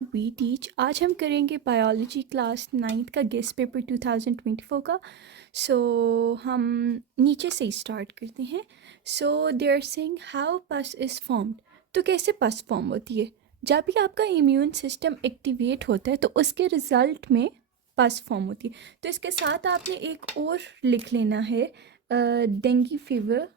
We teach. आज हम करेंगे बायोलॉजी क्लास 9th का गेस्ट पेपर 2024 का। हम नीचे से ही स्टार्ट करते हैं। सो दे आर सेइंग हाउ पस इज़ फॉर्म्ड। तो कैसे पस फॉर्म होती है? जब भी आपका इम्यून सिस्टम एक्टिवेट होता है तो उसके रिजल्ट में पस फॉर्म होती है। तो इसके साथ आपने एक और लिख लेना है, dengue fever.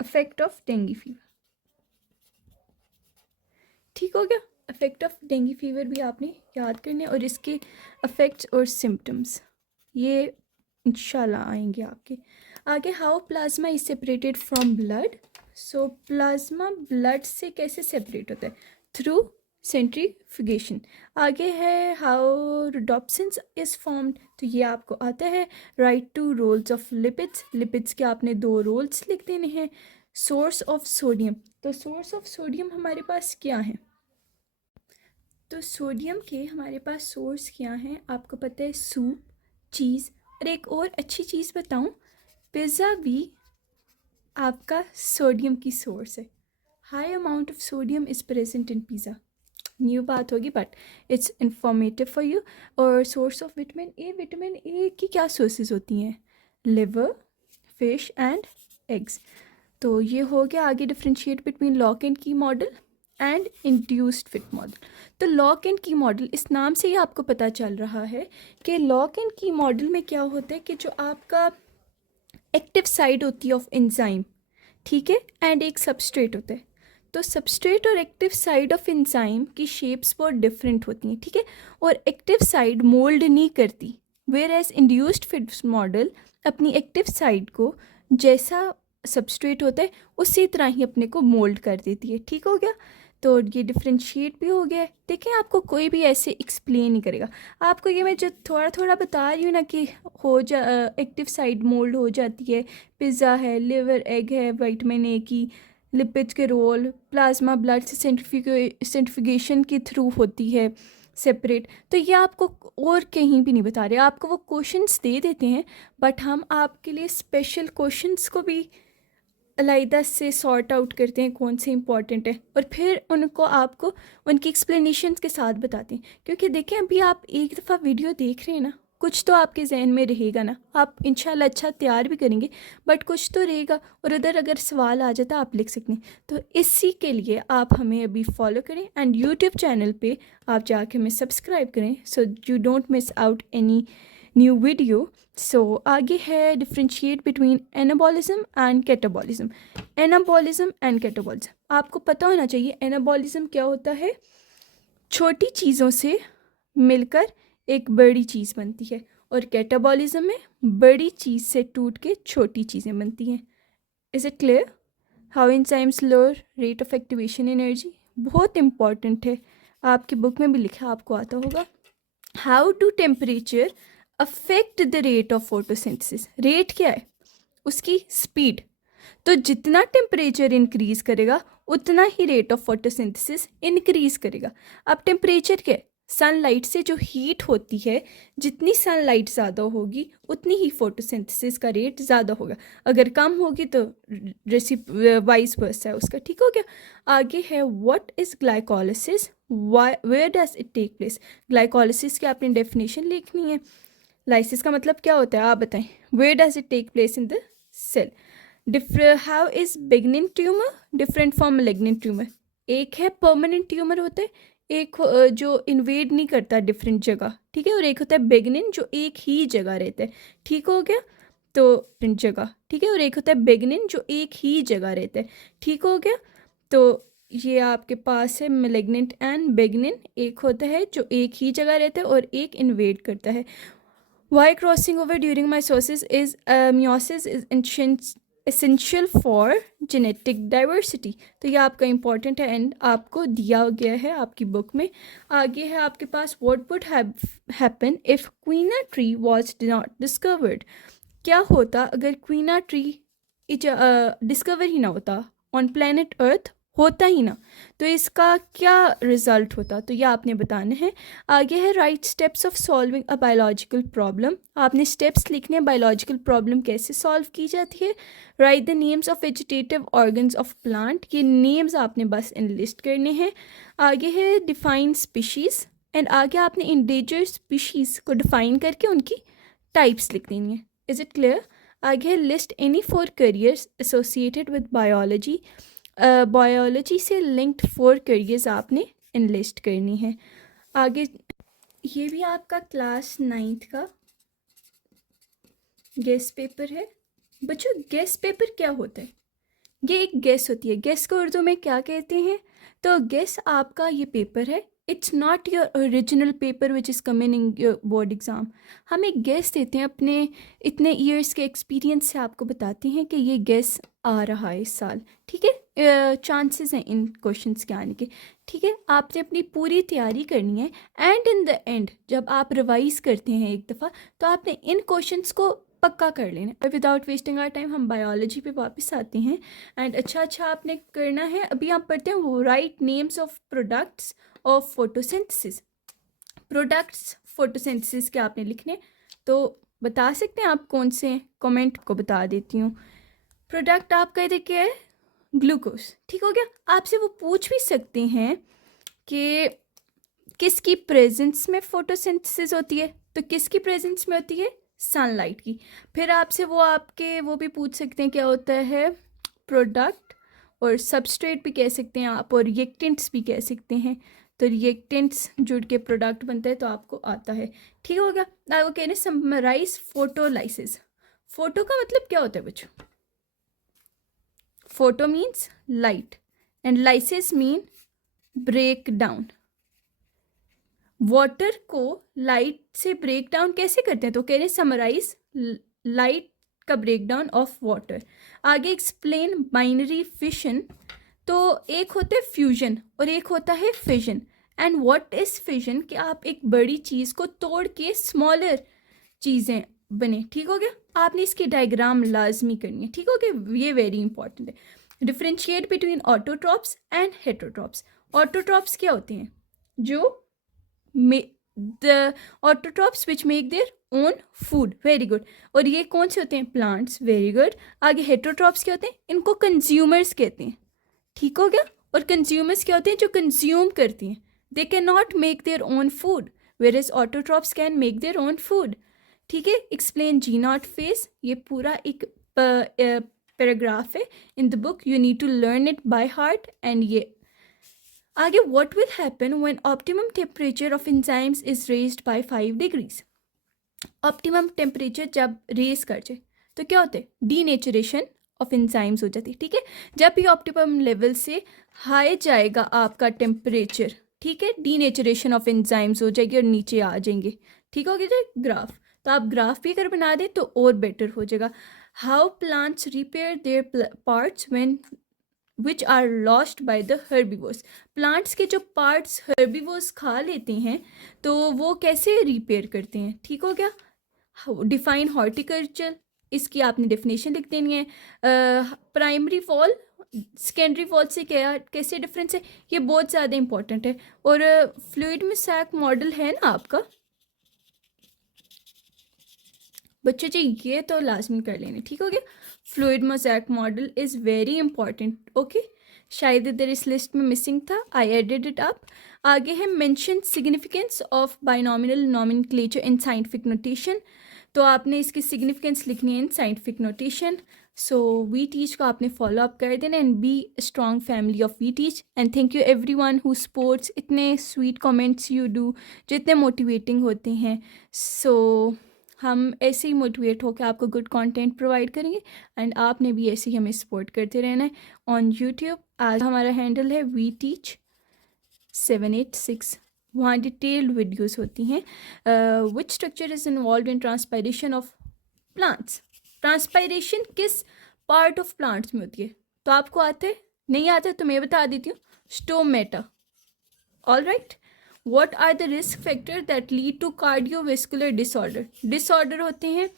Effect of dengue fever, ठीक हो गया। इफेक्ट ऑफ डेंगू फीवर भी आपने याद करने, और इसके इफ़ेक्ट्स और सिम्टम्स ये इंशाल्लाह आएंगे आपके आगे। How plasma is separated from blood. So plasma blood से कैसे सेपरेट होता है? Through centrifugation. आगे है हाउ रोडोप्सिन्स इज फॉर्म्ड। तो ये आपको आता है। Write two roles of lipids. Lipids के आपने 2 रोल्स लिख देने हैं। Source of sodium. तो सोर्स ऑफ सोडियम हमारे पास क्या है? तो सोडियम के हमारे पास सोर्स क्या हैं आपको पता है? सूप, चीज़। और एक और अच्छी चीज़ बताऊं, पिज़्ज़ा भी आपका सोडियम की सोर्स है। High amount of sodium is present in pizza. New बात होगी but it's informative for you. और source of vitamin A. Vitamin A की क्या सोर्सेज होती हैं? Liver, fish and eggs. तो ये हो गया। आगे differentiate between lock and key model and induced fit model. तो लॉक एंड की मॉडल, इस नाम से ही आपको पता चल रहा है कि लॉक एंड की मॉडल में क्या होता है कि जो आपका एक्टिव साइड होती है ऑफ एंजाइम, ठीक है, एंड एक सबस्ट्रेट होता है। तो सबस्ट्रेट और एक्टिव साइड ऑफ एंजाइम की शेप्स बहुत डिफरेंट होती हैं, ठीक है, और एक्टिव साइड मोल्ड नहीं करती। Whereas induced fits model अपनी एक्टिव साइड को जैसा सबस्ट्रेट होता है उसी तरह ही अपने को मोल्ड कर देती है, ठीक हो गया। तो ये डिफ्रेंशिएट भी हो गया है। देखें, आपको कोई भी ऐसे एक्सप्लेन नहीं करेगा। आपको ये मैं जो थोड़ा थोड़ा बता रही हूँ ना कि हो जा एक्टिव साइड मोल्ड हो जाती है, पिज़्ज़ा है, लिवर एग है, विटामिन ए की, लिपिड्स के रोल, प्लाज्मा ब्लड से सेंट्रीफ्यूगेशन के थ्रू होती है सेपरेट। तो ये आपको और कहीं भी नहीं बता रहे। आपको वो क्वेश्चंस दे देते हैं, बट हम आपके लिए स्पेशल क्वेश्चंस को भी अलहदा से सॉर्ट आउट करते हैं कौन से इंपॉर्टेंट है, और फिर उनको आपको उनकी एक्सप्लेनेशन के साथ बताते हैं। क्योंकि देखें, अभी आप एक दफ़ा वीडियो देख रहे हैं ना, कुछ तो आपके जहन में रहेगा ना, आप इंशाल्लाह अच्छा तैयार भी करेंगे, बट कुछ तो रहेगा, और उधर अगर सवाल आ जाता आप लिख सकते हैं। तो इसी के लिए आप हमें अभी फॉलो करें एंड यूट्यूब चैनल पे आप जाके हमें सब्सक्राइब करें, so you don't miss out any new video. So आगे है differentiate between anabolism and catabolism. Anabolism and catabolism आपको पता होना चाहिए। एनाबॉलिज्म क्या होता है? छोटी चीज़ों से मिलकर एक बड़ी चीज़ बनती है, और कैटाबॉलिज्म में बड़ी चीज़ से टूट के छोटी चीज़ें बनती हैं। Is it clear? How enzymes lower rate of activation energy, बहुत इंपॉर्टेंट है, आपकी बुक में भी लिखा आपको आता होगा। How to temperature affect the rate of photosynthesis. Rate क्या है? उसकी स्पीड। तो जितना टेम्परेचर इंक्रीज करेगा उतना ही रेट ऑफ फोटोसिंथेसिस इंक्रीज करेगा। अब टेम्परेचर क्या है? सनलाइट से जो हीट होती है, जितनी सनलाइट ज़्यादा होगी उतनी ही फोटोसिंथेसिस का रेट ज़्यादा होगा। अगर कम होगी तो वाइस वर्सा है उसका, ठीक हो गया। आगे है what is glycolysis, where does it take place. Glycolysis की आपने डेफिनेशन लिखनी है। लाइसिस का मतलब क्या होता है आप बताएं। Where does it take place in the cell. How is benign tumour different from malignant tumour. एक है परमानेंट ट्यूमर होता है, एक जो इन्वेड नहीं करता डिफरेंट जगह, ठीक है, और एक होता है बिगनिन जो एक ही जगह रहता है, ठीक हो गया। तो डिफरेंट जगह, ठीक है, और एक होता है बिगनिन जो एक ही जगह रहता है, ठीक हो गया। तो ये आपके पास है malignant एंड बिगनिन। एक होता है जो एक ही जगह रहता है और एक इन्वेड करता है। Why crossing over during meiosis is essential for genetic diversity। तो ये आपका important है एंड आपको दिया गया है आपकी बुक में। आगे है आपके पास what would have happen if quina tree was not discovered। क्या होता अगर क्वीना ट्री डिस्कवर ही ना होता ऑन प्लेनेट अर्थ होता ही ना, तो इसका क्या रिज़ल्ट होता, तो ये आपने बताना है। आगे है right steps of solving a biological problem. आपने स्टेप्स लिखने हैं बायोलॉजिकल प्रॉब्लम कैसे सॉल्व की जाती है। Right the names of vegetative organs of plant, ये नेम्स आपने बस इनलिस्ट करने हैं। आगे है डिफाइन स्पीशीज़, एंड आगे आपने इंडेंजर्ड स्पीशीज़ को डिफाइन करके उनकी टाइप्स लिख देनी है। Is it clear. आगे है list any 4 careers associated with biology. Biology से लिंक्ड 4 करियर्स आपने इनलिस्ट करनी है। आगे ये भी आपका क्लास 9th का गेस पेपर है। बच्चों गेस पेपर क्या होता है, ये एक गेस होती है। गेस को उर्दू में क्या कहते हैं, तो गेस आपका ये पेपर है, it's not your original paper which is coming in your board exam. हम एक गेस देते हैं, अपने इतने ईयर्स के एक्सपीरियंस से आपको बताते हैं कि ये गेस आ रहा है इस साल, ठीक है। चांसेस हैं इन क्वेश्चंस के आने के, ठीक है। आपने अपनी पूरी तैयारी करनी है, एंड इन द एंड जब आप रिवाइज करते हैं एक दफ़ा, तो आपने इन क्वेश्चंस को पक्का कर लेना। और विदाउट वेस्टिंग आवर टाइम हम बायोलॉजी पे वापस आते हैं। एंड अच्छा आपने करना है, अभी आप पढ़ते हैं वो right names of products of photosynthesis. Products photosynthesis के आपने लिखने, तो बता सकते हैं आप कौन से हैं, कमेंट को बता देती हूँ। प्रोडक्ट आपका इधर क्या है, ग्लूकोज, ठीक हो गया। आपसे वो पूछ भी सकते हैं कि किसकी प्रेजेंस में फोटोसिंथेसिस होती है, तो किसकी प्रेजेंस में होती है, सनलाइट की। फिर आपसे वो भी पूछ सकते हैं क्या होता है प्रोडक्ट, और सबस्ट्रेट भी कह सकते हैं आप, और रिएक्टेंट्स भी कह सकते हैं। तो रिएक्टेंट्स जुड़ के प्रोडक्ट बनता है, तो आपको आता है, ठीक हो गया। आपको कह रहे हैं समराइज फोटोलाइसिस। फोटो का मतलब क्या होता है बच्चों, photo means light and lysis mean break down. Water को लाइट से ब्रेक डाउन कैसे करते हैं, तो कह रहे हैं समराइज लाइट का ब्रेक डाउन ऑफ वाटर। आगे एक्सप्लेन बाइनरी फिशन, तो एक होता है फ्यूजन और एक होता है fission. And what is fission, कि आप एक बड़ी चीज़ को तोड़ के स्मॉलर चीज़ें बने, ठीक हो गया। आपने इसकी डायग्राम लाजमी करनी है, ठीक हो गया, ये वेरी इंपॉर्टेंट है। Differentiate between autotrophs and heterotrophs. Autotrophs क्या होते हैं, जो the autotrophs which make their own food, very good. और ये कौन से होते हैं, प्लांट्स, वेरी गुड। आगे हेटरोट्रॉप्स क्या होते हैं, इनको कंज्यूमर्स कहते हैं, ठीक हो गया। और कंज्यूमर्स क्या होते हैं, जो कंज्यूम करती हैं। They can not make their own food, whereas autotrophs can make their own food, ठीक है। एक्सप्लेन जी नॉट फेज, ये पूरा एक पैराग्राफ है in the book, you need to learn it by heart. And ये आगे what will happen when optimum temperature of enzymes is raised by 5 degrees। Optimum temperature जब raise कर जाए तो क्या होता है, डीनेचुरेशन ऑफ एंजाइम्स हो जाती है, ठीक है। जब भी ऑप्टिमम लेवल से हाई जाएगा आपका टेम्परेचर, ठीक है, डीनेचुरेशन ऑफ एंजाइम्स हो जाएगी और नीचे आ जाएंगे, ठीक हो गया ग्राफ। तो आप ग्राफ भी अगर बना दें तो और बेटर हो जाएगा। How plants repair their parts when which are lost by the herbivores. Plants के जो पार्ट्स हर्बीवोर्स खा लेते हैं तो वो कैसे रिपेयर करते हैं, ठीक हो गया। डिफाइन हॉर्टिकल्चर, इसकी आपने डेफिनेशन लिख देनी है। प्राइमरी फॉल सेकेंडरी फॉल से क्या कैसे डिफरेंस है, ये बहुत ज़्यादा इंपॉर्टेंट है। और फ्लूइड मोज़ेक मॉडल है ना आपका बच्चों जी, ये तो लाजमी कर लेने, ठीक हो गया। Fluid mosaic model is very important, okay. शायद इधर इस लिस्ट में मिसिंग था, आई एडेड इट अप। आगे है mention significance of binomial nomenclature in scientific notation, तो आपने इसकी सिग्निफिकेंस लिखनी है in scientific notation. So We Teach को आपने फॉलो अप कर देना, and be strong family of We Teach. And thank you everyone who supports, इतने स्वीट कॉमेंट्स यू डू जो इतने मोटिवेटिंग होते हैं। सो हम ऐसे ही मोटिवेट होकर आपको गुड कंटेंट प्रोवाइड करेंगे, एंड आपने भी ऐसे ही हमें सपोर्ट करते रहना है ऑन यूट्यूब। आज हमारा हैंडल है वी टीच 786, वहाँ डिटेल्ड वीडियोस होती हैं। Which structure is involve in transpiration of plants. Transpiration किस पार्ट ऑफ प्लांट्स में होती है, तो आपको आता है, नहीं आता तो मैं बता देती हूँ, stomata, all right. What are the risk factors that lead to cardiovascular disorder? Disorder होते हैं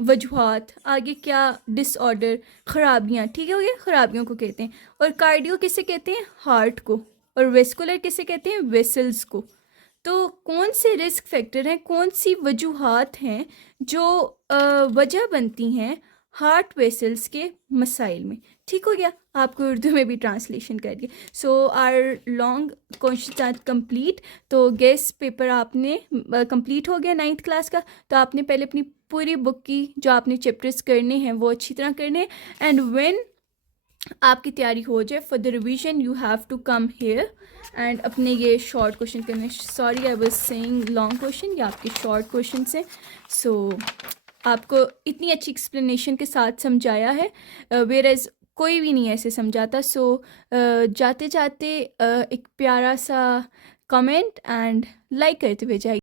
वजूहात, आगे क्या डिसऑर्डर, खराबियाँ, ठीक हो गया, खराबियों को कहते हैं। और कार्डियो किसे कहते हैं? हार्ट को। और वेस्कुलर किसे कहते हैं? वेसल्स को। तो कौन से रिस्क फैक्टर हैं, कौन सी वजूहात हैं जो वजह बनती हैं हार्ट वेसल्स के मसाइल में? ठीक हो गया, आपको उर्दू में भी ट्रांसलेशन कर दिया। So our long question are complete. तो गेस पेपर आपने कंप्लीट हो गया 9th क्लास का। तो आपने पहले अपनी पूरी बुक की जो आपने चैप्टर्स करने हैं वो अच्छी तरह करने हैं। एंड व्हेन आपकी तैयारी हो जाए for the revision, you have to come here and अपने ये शॉर्ट क्वेश्चन करने। Sorry I was saying long question, ये आपके शॉर्ट क्वेश्चन हैं। सो आपको इतनी अच्छी एक्सप्लेनेशन के साथ समझाया है, वेयर एज कोई भी नहीं ऐसे समझाता। सो जाते जाते एक प्यारा सा कमेंट एंड लाइक करते हुए जाइए।